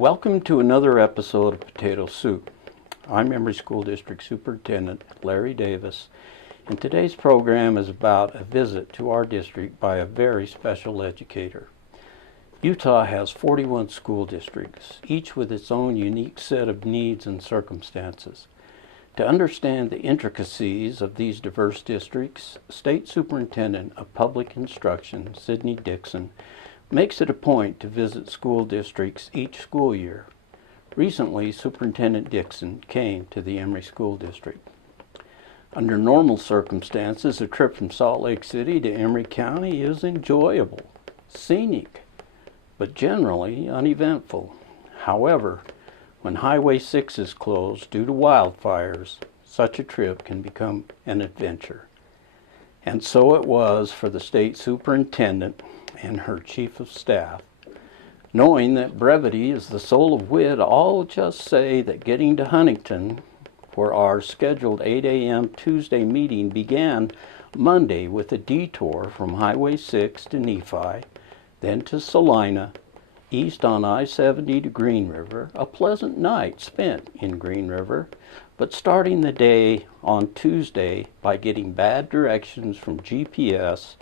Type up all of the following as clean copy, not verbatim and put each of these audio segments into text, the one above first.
Welcome to another episode of Potato Soup. I'm Emory School District Superintendent Larry Davis, and today's program is about a visit to our district by a very special educator. Utah has 41 school districts, each with its own unique set of needs and circumstances. To understand the intricacies of these diverse districts, State Superintendent of Public Instruction Sidney Dixon makes it a point to visit school districts each school year. Recently, Superintendent Dixon came to the Emory School District. Under normal circumstances, a trip from Salt Lake City to Emory County is enjoyable, scenic, but generally uneventful. However, when Highway 6 is closed due to wildfires, such a trip can become an adventure. And so it was for the State Superintendent and her Chief of Staff. Knowing that brevity is the soul of wit, I'll just say that getting to Huntington for our scheduled 8 a.m. Tuesday meeting began Monday with a detour from Highway 6 to Nephi, then to Salina, east on I-70 to Green River, a pleasant night spent in Green River, but starting the day on Tuesday by getting bad directions from GPS,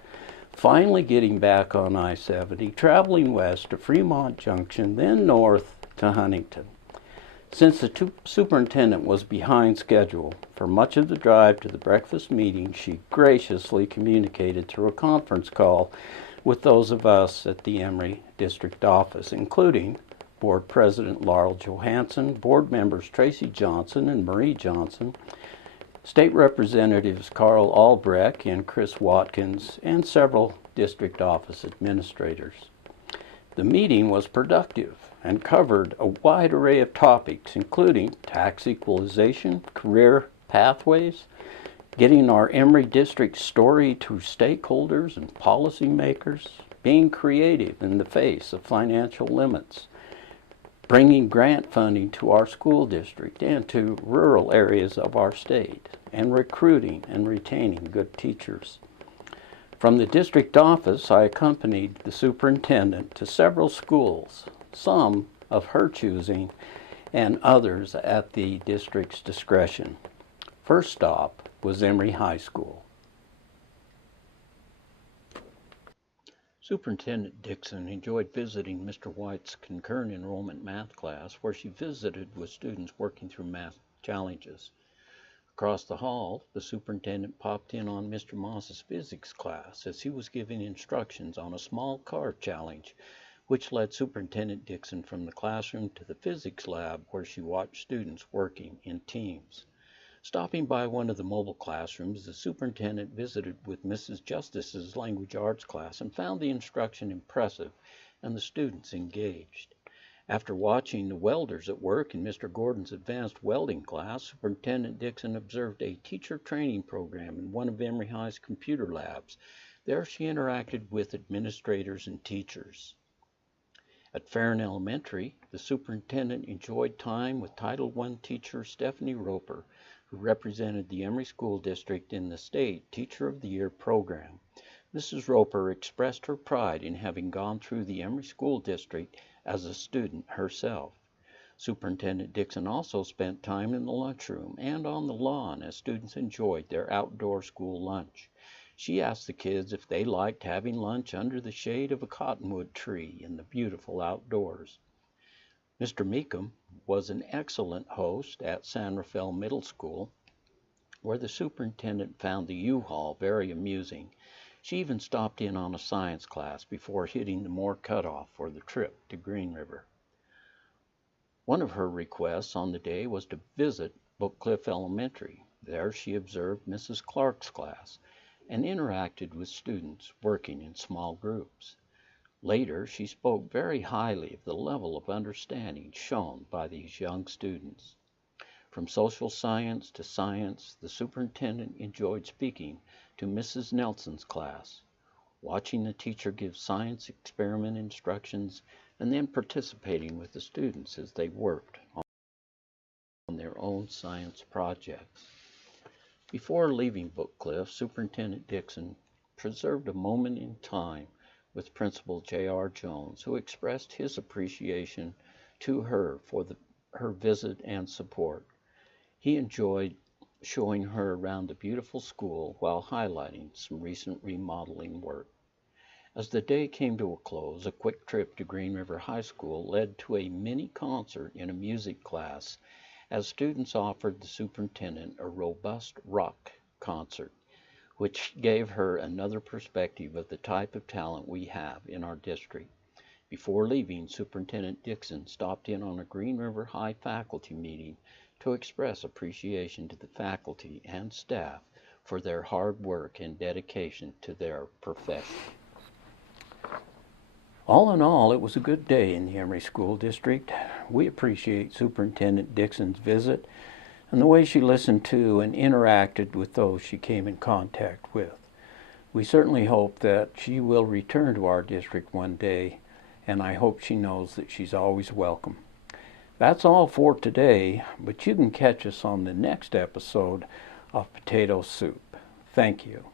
finally getting back on I-70, traveling west to Fremont Junction, then north to Huntington. Since the superintendent was behind schedule for much of the drive to the breakfast meeting, she graciously communicated through a conference call with those of us at the Emory District Office, including Board President Laurel Johansson, Board members Tracy Johnson and Marie Johnson, State Representatives Carl Albrecht and Chris Watkins, and several district office administrators. The meeting was productive and covered a wide array of topics, including tax equalization, career pathways, getting our Emory District story to stakeholders and policymakers, being creative in the face of financial limits, bringing grant funding to our school district and to rural areas of our state, and recruiting and retaining good teachers. From the district office, I accompanied the superintendent to several schools, some of her choosing and others at the district's discretion. First stop was Emory High School. Superintendent Dixon enjoyed visiting Mr. White's concurrent enrollment math class, where she visited with students working through math challenges. Across the hall, the superintendent popped in on Mr. Moss's physics class as he was giving instructions on a small car challenge, which led Superintendent Dixon from the classroom to the physics lab, where she watched students working in teams. Stopping by one of the mobile classrooms, the superintendent visited with Mrs. Justice's language arts class and found the instruction impressive and the students engaged. After watching the welders at work in Mr. Gordon's advanced welding class, Superintendent Dixon observed a teacher training program in one of Emory High's computer labs. There she interacted with administrators and teachers. At Farron Elementary, the superintendent enjoyed time with Title I teacher Stephanie Roper, who represented the Emory School District in the State Teacher of the Year program. Mrs. Roper expressed her pride in having gone through the Emory School District as a student herself. Superintendent Dixon also spent time in the lunchroom and on the lawn as students enjoyed their outdoor school lunch. She asked the kids if they liked having lunch under the shade of a cottonwood tree in the beautiful outdoors. Mr. Meekum was an excellent host at San Rafael Middle School, where the superintendent found the U-Haul very amusing. She even stopped in on a science class before hitting the Moore cutoff for the trip to Green River. One of her requests on the day was to visit Book Cliff Elementary. There she observed Mrs. Clark's class and interacted with students working in small groups. Later, she spoke very highly of the level of understanding shown by these young students. From social science to science, the superintendent enjoyed speaking to Mrs. Nelson's class, watching the teacher give science experiment instructions, and then participating with the students as they worked on their own science projects. Before leaving Book Cliff, Superintendent Dixon preserved a moment in time with Principal J.R. Jones, who expressed his appreciation to her for her visit and support. He enjoyed showing her around the beautiful school while highlighting some recent remodeling work. As the day came to a close, a quick trip to Green River High School led to a mini concert in a music class as students offered the superintendent a robust rock concert, which gave her another perspective of the type of talent we have in our district. Before leaving, Superintendent Dixon stopped in on a Green River High faculty meeting to express appreciation to the faculty and staff for their hard work and dedication to their profession. All in all, it was a good day in the Emory School District. We appreciate Superintendent Dixon's visit and the way she listened to and interacted with those she came in contact with. We certainly hope that she will return to our district one day, and I hope she knows that she's always welcome. That's all for today, but you can catch us on the next episode of Potato Soup. Thank you.